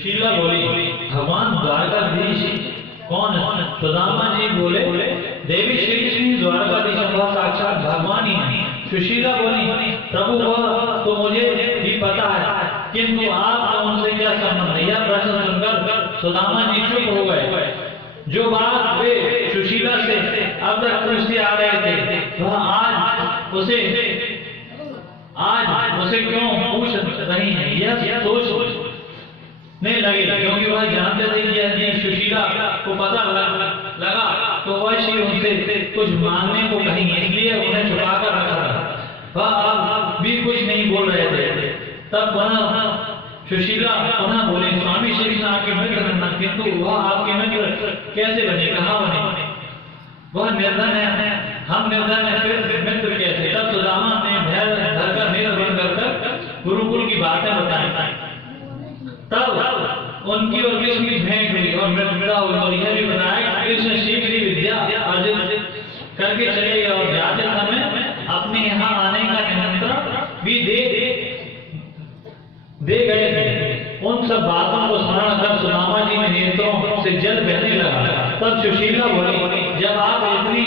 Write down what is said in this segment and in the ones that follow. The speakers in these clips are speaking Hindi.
सुशीला बोली, भगवान द्वारकाधीश कौन है? सुदामा जी बोले, देवी श्री कृष्ण द्वारकाधीश वह साक्षात भगवान ही है। सुशीला बोली, प्रभु वह तो मुझे भी पता है, किंतु आपका उनसे क्या संबंध है? यह प्रश्न सुनकर सुदामा जी चुप हो गए। जो बात वे सुशीला से अब तक पूछते आ रहे थे, वह आज उसे क्यों पूछ रही है, यह सोच नहीं लगे, क्योंकि वह जानते थे कि यदि सुशीला को पता लगा तो वह श्री उनसे कुछ मांगने को कहेंगे, इसलिए उन्हें छुपा कर रखा था। वह अब भी कुछ नहीं बोल रहे थे। तब सुशीला पुनः बोले, स्वामी श्री कृष्ण आपके मित्र हैं, किंतु वह आपके मित्र कैसे बने, कहाँ बने? वह निर्धन है, हम निर्धन है, फिर मित्र कैसे? तब सुदामा ने भय धरकर नेत्र बंद कर गुरुकुल की बातें बताई। तब उनकी और कृष्ण की भेंट हुई और मिला हुई, और यह भी बताया कि कृष्ण शीघ्र ही विद्या अर्जित करके चले गए और जाते समय अपने यहाँ आने का निमंत्रण भी दे गए थे। उन सब बातों को स्मरण कर सुदामा जी में नेत्रों से जल बहने लगा। तब सुशीला बोली, जब आप इतनी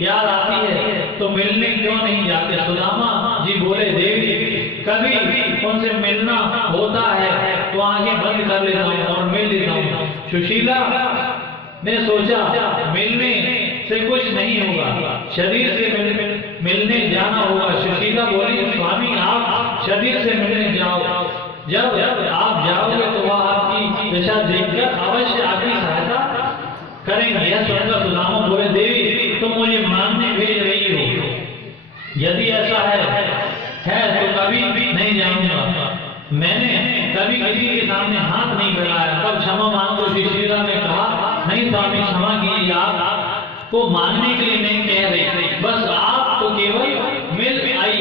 याद आती है तो मिलने क्यों नहीं जाते? सुदामा जी बोले, देवी कभी उनसे मिलना होता है तो आंखें बंद कर लेता हूँ और मिल लेता हूँ। सुशीला ने सोचा, मिलने से कुछ नहीं होगा, शरीर से मिलने जाना होगा। सुशीला बोली, स्वामी आप शरीर से मिलने जाओ, जब आप जाओगे तो वह आपकी दशा देखकर अवश्य आपकी सहायता करेंगे। यह सुनकर सुदामा बोले, देवी तुम मुझे मांगने भेज रही हो, यदि ऐसा है तो कभी भी नहीं जाऊंगा। मैंने कभी किसी के सामने हाथ नहीं बढ़ाया। तब क्षमा मांगो। सुशीला ने कहा, नहीं स्वामी क्षमा कीजिए, आपको मांगने के लिए नहीं कह रही, बस आप तो केवल मिल आई।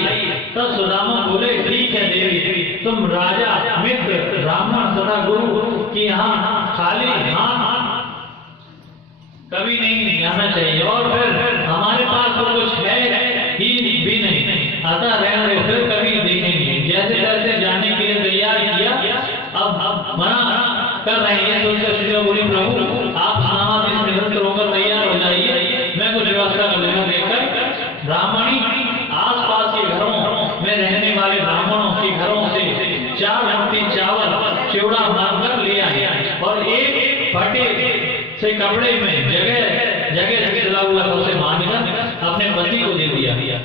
तब सुदामा बोले, ठीक है देवी, तुम राजा, मित्र, ब्राह्मण तथा गुरु की यहाँ खाली हाथ कभी नहीं जाना चाहिए, और फिर हमारे पास तो कुछ है ही भी नहीं, अतः रहने फिर कभी देखेंगे। जैसे तैसे जाने के लिए तैयार किया, अब मना कर रहे हैं। सोचकर सुशीला बोली, प्रभु आप समाधि निरंतर होकर तैयार हो जाइए, मैं कुछ व्यवस्था कर लूंगा। देखकर ब्राह्मणी आसपास के घरों में रहने वाले ब्राह्मणों के घरों से 4 मुट्ठी चावल चिवड़ा मांगकर ले आए और एक फटे से कपड़े में जगह चला हुआ था उसे बांधकर अपने पति को दे दिया।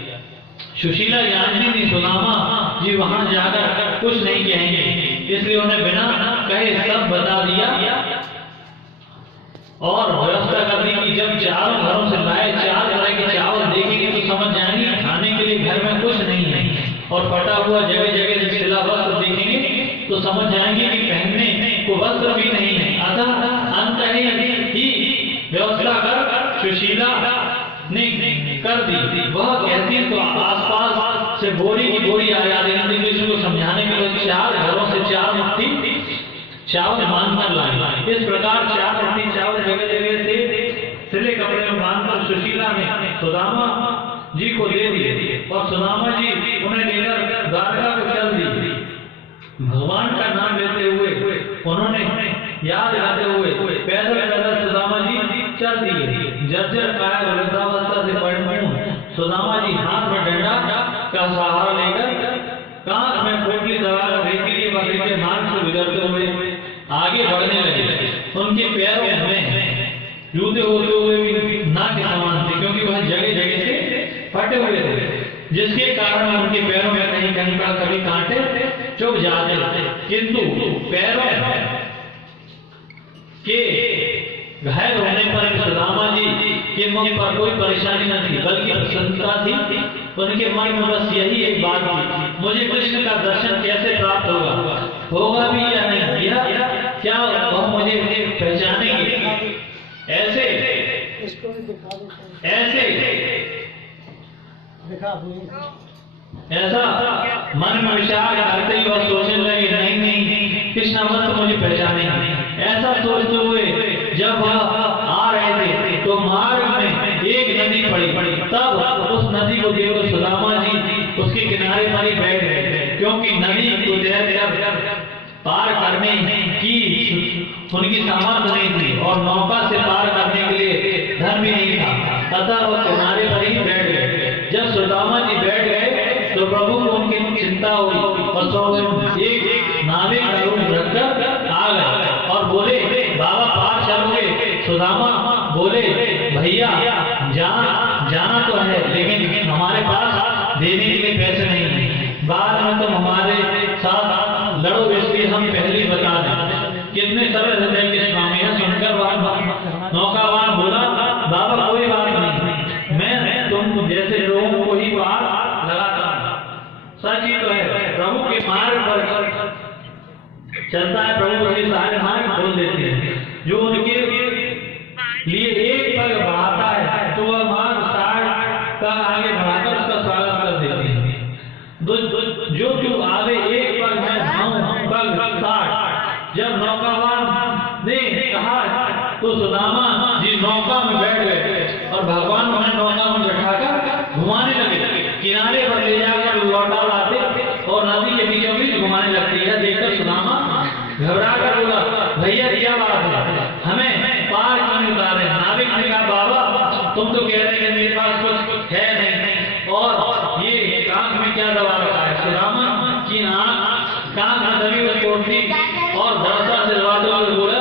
सुशीला जानती थी सुदामा जी वहां जाकर कुछ नहीं कहेंगे, इसलिए उन्हें बिना कहे सब बता दिया और व्यवस्था कर दी कि जब चारों घरों से लाए 4 तरह के चावल देखेंगे तो समझ जाएंगे खाने के लिए घर में कुछ नहीं है, और फटा हुआ जगह जगह सिला वस्त्र देखेंगे तो समझ जाएंगे कि पहनने को वस्त्र भी नहीं है। अतः अंत ही व्यवस्था कर सुशीला ने कर दी। वह कहती तो आसपास से बोरी की बोरी आ जाती। कृष्ण को समझाने के लिए 4 घरों से 4 मुट्ठी चावल बांधकर लाए। इस प्रकार 4 मुट्ठी चावल जगह जगह से सिले कपड़े में बांधकर सुशीला ने सुदामा जी को दे दिए और सुदामा जी उन्हें लेकर द्वारका को चल दी। भगवान का नाम लेते हुए उन्होंने याद आते हुए पैदल सुदामा जी चल दिए। जर्जर काया वृद्धावस्था से परिपूर्ण सुदामा जी हाथ में डंडा का सहारा लेकर कांख में पोटली दबाकर रेतीली बकरी के मार्ग से गुजरते हुए आगे बढ़ने लगे। उनके पैरों में जूते होते हुए भी ना के समान थे, क्योंकि वह जगह जगह से फटे हुए थे, जिसके कारण उनके पैरों में कहीं कहीं पर कभी कांटे चुभ जाते थे, किंतु पैरों के घायल होने पर सुदामा जी के मुख पर कोई परेशानी न थी, बल्कि प्रसन्नता थी। उनके मन में बस यही एक बात थी, मुझे कृष्ण का दर्शन कैसे प्राप्त होगा भी या नहीं, यह क्या वह मुझे पहचानेंगे? ऐसे ऐसा मन में विचार करते ही वह सोचने लगे, नहीं कृष्ण मत मुझे पहचानेंगे। ऐसा सोचते हुए जब वह आ रहे थे तो मार्ग में एक नदी पड़ी। तब उस नदी को देखकर सुदामा जी उसके किनारे पर ही बैठ गए, क्योंकि नदी को पार करने की उनकी सामर्थ्य नहीं थी और नौका से पार करने के लिए धन भी नहीं था, तथा वो किनारे पर ही बैठ गए। जब सुदामा जी बैठ गए तो प्रभु को उनकी चिंता हुई और स्वयं एक नाविक तरुण रखकर आ गए और बोले, बाबा पार चलोगे? सुदामा बोले, भैया जाना तो है, लेकिन हमारे पास देने के लिए पैसे नहीं है। बाद में तुम हमारे साथ लड़ो, इसलिए हम पहले ही बता दें। कितने सरल हृदय के स्वामी है। सुनकर नौकावान बोला, बाबा कोई बात नहीं, मैं तुम जैसे लोगों को ही पार लगाता हूँ। सच ही तो है, प्रभु के मार्ग पर चलता है, प्रभु उसके सारे मार्ग खोल देते हैं। जो उनके लिए एक पग बढ़ाता है तो वह मार्ग 60 का आगे बढ़ाकर उसका स्वागत कर देते हैं। जो आगे एक पग है, पग 60। जब नौकावान ने कहा तो सुदामा जी नौका में बैठ गए और भगवान उन्हें नौका में बैठाकर घुमाने लगे। किनारे पर ले जाकर लौटा लाते और नदी के बीचों बीच घुमाने लगती है। देखकर सुदामा घबरा कर बोला, भैया क्या बात है, हमें पार क्यों उतारे? नाविक ने कहा, बाबा तुम तो कह रहे हैं मेरे पास कुछ है नहीं, और ये आंख में क्या दबा रखा है? सुदामा की कान में दबी हुई पोटली और दरसा से दबाते हुए बोला,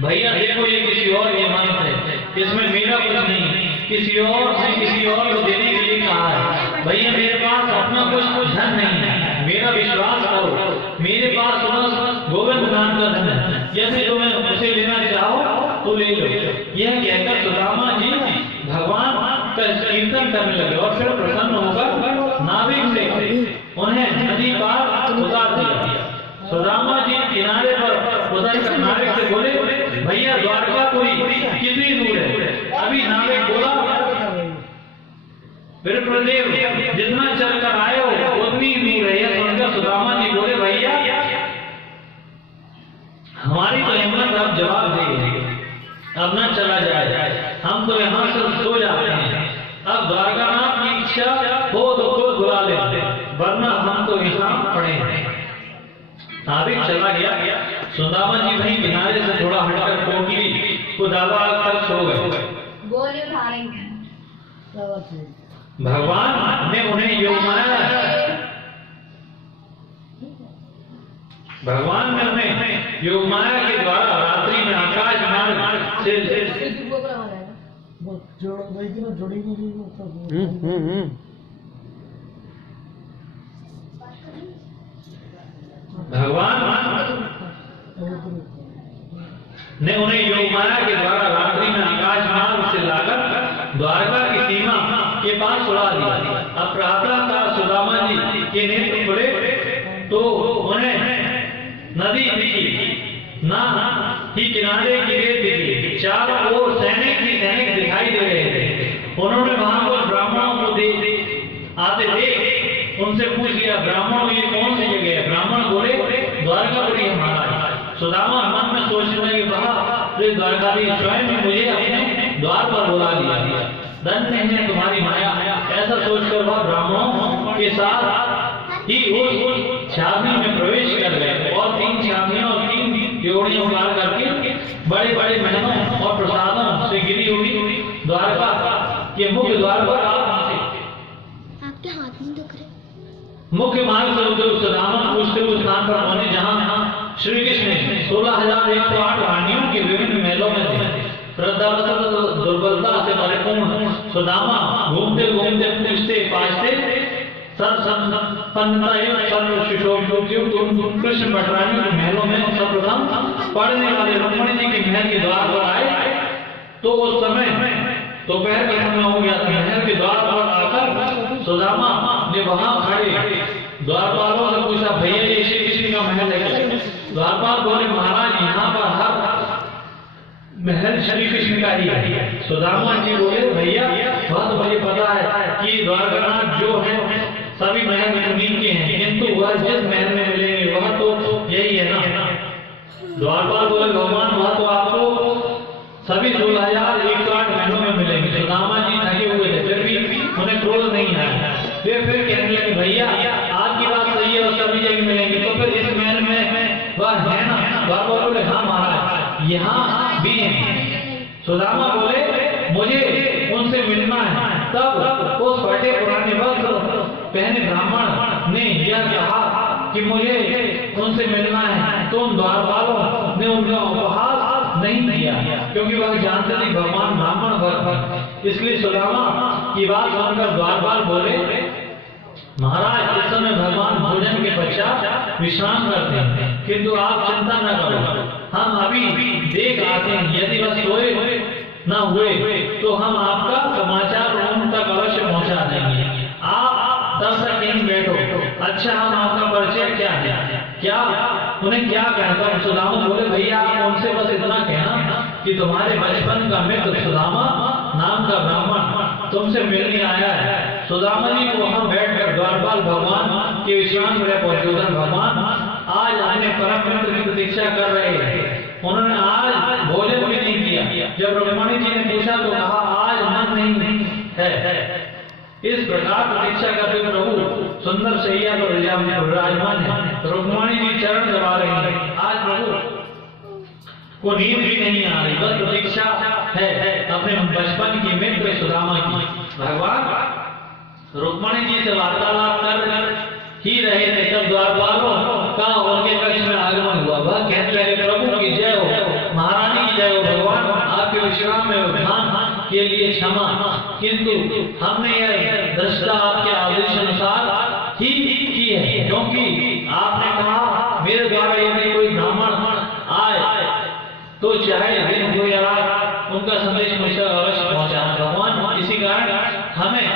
भैया देखो ये किसी और ये मंत्र है, इसमें मेरा कुछ नहीं, किसी और से किसी और को देने के लिए कहा है। भैया मेरे पास अपना कुछ धन नहीं है, मेरा विश्वास करो, मेरे पास गोविंद नाम का धन है, यदि तुम्हें उसे लेना चाहो तो ले लो। यह कहकर सुदामा जी भगवान का कीर्तन करने लगे और फिर प्रसन्न होकर नाविक से उन्हें नदी पार उतार दिया। सुदामा जी किनारे पर उतरकर नाविक से बोले, भैया द्वारकापुरी कितनी दूर है? अभी नाविक बोला, विप्रदेव जितना चलकर आए हो उतनी दूर है। यह सुनकर सुदामा जी बोले, भैया हमारी तो हिम्मत अब जवाब देगी, अब न चला जाए, हम तो यहाँ से सो जाते हैं। अब द्वारकानाथ की इच्छा हो तो खुद बुला लेते, वरना हम तो यहाँ पड़े हैं। नाविक चला गया। सुदामा जी वहीं किनारे से थोड़ा हटकर पोटली को दबा कर सो गए। भगवान ने उन्हें योगमाया के द्वारा रात्रि में आकाश मार्ग से लाकर द्वारका की सीमा के पास उड़ा दिया। अब प्रातः सुदामा जी के नेत्र खुले तो उन्हें नदी दिखी, ना ही किनारे की रेत दिखी, चारों ओर सैनिक ही सैनिक दिखाई दे रहे थे। उन्होंने वहां पर ब्राह्मणों को आते देख उनसे पूछ लिया, ब्राह्मणों ये कौन सी जगह है? ब्राह्मण बोले, द्वारकापुरी हमारा। सुदामा मन में सोचने लगे, द्वारकाधीश स्वयं ने मुझे अपने द्वार पर बुला लिया, धन्य है तुम्हारी माया। ऐसा सोचकर वह ब्राह्मणों के साथ ही उस छावनी में प्रवेश कर गए और 3 छावनियों और 3 जोड़ियों पार करके बड़े बड़े महलों और प्रसादों से गिरी हुई द्वारका के मुख्य द्वार पर आपके हाथ में दिख रहे मुख्य मार्ग से सुदामा पूछते हुए स्थान पर पहुंचे जहां श्री कृष्ण ने 16,108 रानियों के विभिन्न महलों में थे। दुर्बलता से परिपूर्ण सुदामा घूमते घूमते पूछते पाछते कृष्ण भट्टरानियों के महलों में सर्वप्रथम पढ़ने वाले रुक्मिणी जी के महल के द्वार पर आए तो उस समय दोपहर का समय हो गया था। महल के द्वार पर आकर सुदामा ने वहां खड़े द्वारपालों से पूछा, भैया ये श्री कृष्ण का महल है? द्वारपाल बोले, महाराज यहाँ पर हर महल श्री कृष्ण का ही है। सुदामा जी बोले, भैया वह तो मुझे पता है कि द्वारकानाथ जो है सभी महल उन्हीं के हैं, किंतु वह जिस महल में मिलेंगे वह तो यही है ना। द्वारपाल बोले, भगवान वह तो आपको सभी 16,108 महलों में मिलेंगे। सुदामा जी थके हुए थे, फिर भी उन्हें क्रोध नहीं आया। वे फिर कहने लगे, भैया आपकी बात सही है और सभी जगह मिलेंगे, तो फिर इस महल में वह है ना? द्वारपाल बोले, हाँ महाराज यहाँ भी हैं। सुदामा बोले मुझे उनसे मिलना है। तब उस फटे पुराने वस्त्र पहने ब्राह्मण ने यह कहा कि मुझे उनसे मिलना है। तो उन द्वारपालों ने उनका उपहास नहीं किया, क्योंकि वह जानते थे भगवान ब्राह्मण भक्त। इसलिए सुदामा की बात सुनकर द्वारपाल बोले, महाराज इस समय भगवान भोजन के पश्चात विश्राम करते हैं, किंतु आप चिंता न करो, हम अभी देख आते हैं। यदि वह सोए न हुए तो हम आपका समाचार उन तक अवश्य पहुंचा देंगे। आप तब तक यहीं बैठो। अच्छा, हम आपका परिचय क्या है, क्या उन्हें क्या कहता हूँ? सुदामा बोले, भैया आप उनसे बस इतना कहना कि तुम्हारे बचपन का मित्र सुदामा नाम का ब्राह्मण तुमसे मिलने आया है। सुदामा जी को हम बैठकर द्वारपाल भगवान के विश्राम गृह पहुंचे। भगवान आज अपने परम मित्र की प्रतीक्षा कर रहे हैं। उन्होंने आज भोजन भी नहीं किया। जब रुक्मिणी जी ने पूछा तो कहा आज मन नहीं है। इस प्रकार प्रतीक्षा करते प्रभु सुंदर शैया पर विराजमान है। रुक्मिणी जी चरण दबा रही है। आज प्रभु को नींद भी नहीं आ रही, बस प्रतीक्षा है अपने बचपन की मित्र सुदामा की। भगवान रुक्मिणी जी से वार्तालाप कर ही रहे थे, तब द्वारपालों का उनके कक्ष में आगमन हुआ। वह कहने लगे, प्रभु की जय हो, महारानी की जय हो। भगवान आपके विश्राम में उत्थान के लिए क्षमा, किंतु हमने यह दृष्टा आपके आदेश अनुसार ही की है, क्योंकि आपने कहा मेरे द्वारा यदि कोई ब्राह्मण आए तो चाहे दिन हो या रात उनका संदेश मुझ तक अवश्य पहुंचाना। भगवान इसी कारण हमें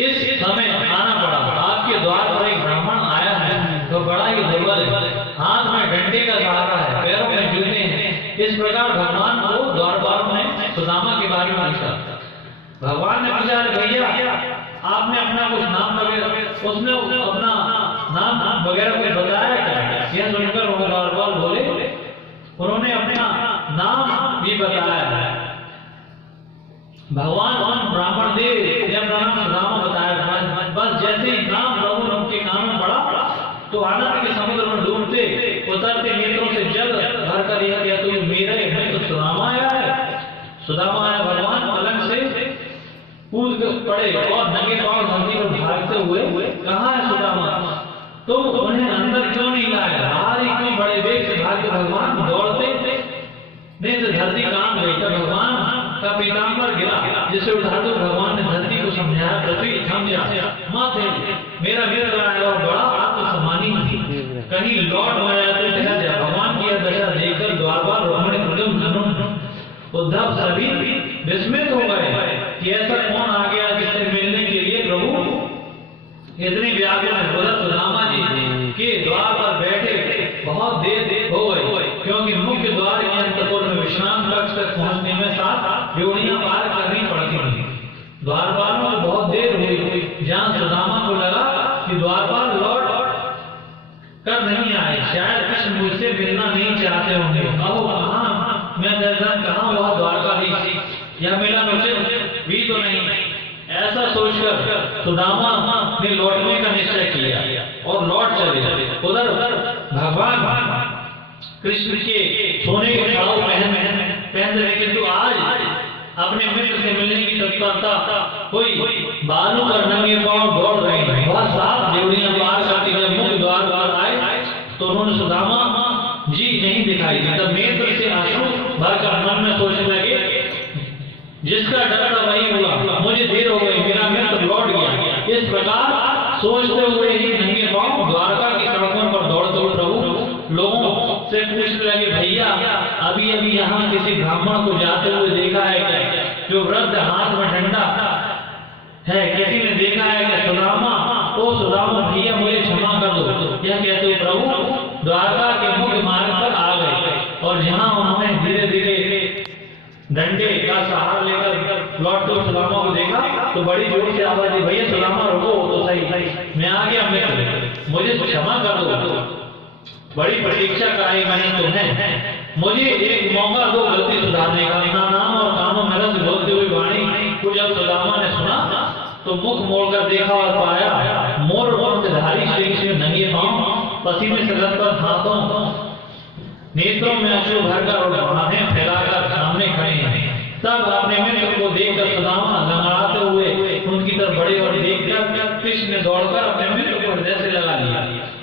इस समय आना पड़ा। आपके द्वार पर एक ब्राह्मण आया है तो बड़ा ही दुर्बल है, हाथ में डंडे का सहारा है, पैरों में जूते हैं। इस प्रकार भगवान को द्वारपाल ने सुदामा के बारे में पूछा। भगवान ने पूछा, भैया आपने अपना कुछ नाम वगैरह, उसने अपना नाम वगैरह कुछ बताया क्या? यह सुनकर वो द्वारपाल बोले, उन्होंने अपना नाम भी बताया है। भगवान ब्राह्मण देव यह नाम सुदामा बताया। बस जैसे ही नाम प्रभु उनके कान में पड़ा तो आनंद के समुद्र में डूबते उतरते नेत्रों से जल भर कर यह कहते हुए, मेरे में तो सुदामा आया है। सुदामा आया। भगवान पलंग से कूद पड़े और नंगे पांव धरती पर भागते हुए, कहाँ है सुदामा? तो उन्हें अंदर क्यों नहीं लाया? बाहर ही क्यों बड़े वेग से भागते? भगवान दौड़ते धरती काम गई। तब भगवान का पीताम्बर गिरा, जिसे उठाते भगवान ने धरती को समझाया, पृथ्वी थम जा, मत मेरा मित्र आया और बड़ा आत्मसम्मानी कहीं लौट आया तो ठहर जा। भगवान की यह दशा देखकर द्वारपाल रुक्मिणी उद्धव सभी विस्मित हो गए कि ऐसा कौन आ गया जिससे मिलने के लिए प्रभु इतनी व्याकुल है। सुदामा जी के द्वार पर बैठे बहुत देर हो गई, क्योंकि मुख्य द्वार के अंतपुर में विश्राम कक्ष तक पहुंचने में 7 जोड़ियां पार करनी पड़ती थी। द्वारपाल में बहुत देर हुई। जहां सुदामा को लगा कि द्वारपाल लौट कर नहीं आए, शायद कृष्ण मुझसे मिलना नहीं चाहते होंगे। अब कहाँ मैं दर्शन, कहाँ वह द्वारकाधीश, यह मेरा मुझे भी तो नहीं। ऐसा सोचकर सुदामा ने लौटने का निश्चय किया और लौट चले। उधर भगवान कृष्ण के सोने के कड़ाऊ पहन रहे, किंतु आज अपने मित्र से मिलने की तत्परता कोई बालू पर नंगे पांव दौड़ रहे हैं। वह 7 जोड़ियां पार करती जब मुख्य द्वार पर आए तो उन्होंने सुदामा जी नहीं दिखाई दी। तब नेत्र से आंसू भरकर मन में सोचने लगे, जिसका डर था वही हुआ, मुझे देर हो गई, मेरा मित्र लौट गया। इस प्रकार सोचते हुए ही नंगे पांव द्वारका की सड़कों पर दौड़ते हुए प्रभु लोगों से पूछने लगे, भैया अभी अभी यहाँ किसी ब्राह्मण को जाते हुए देखा है क्या, जो वृद्ध हाथ में डंडा है? किसी ने देखा है क्या? सुदामा, ओ सुदामा भैया मुझे क्षमा कर दो। यह कहते हुए प्रभु द्वारका के मुख्य मार्ग पर आ गए और जहाँ उन्होंने धीरे धीरे डंडे का सहारा लेकर लौटते हुए सुदामा को देखा तो बड़ी जोर से आवाज दी, भैया सुदामा रुको तो सही, मैं आ गया, मैं मुझे क्षमा कर दो, बड़ी प्रतीक्षा कराई मैंने तुम्हें, मुझे एक मौका दो गलती सुधारने का। अपना नाम और कामों में रस बोलते हुए वाणी को जब सुदामा ने सुना तो मुख मोड़कर देखा और पाया मोर पंखधारी श्री नंगे पांव, पसीने से लथपथ हाथों नेत्रों में अश्रु भरकर और बाहें फैलाकर सामने खड़े हैं। तब अपने मित्र को देखकर सुदामा लंगड़ाते हुए उनकी तरफ बढ़े और देखकर कृष्ण ने दौड़कर अपने मित्र को हृदय से लगा लिया।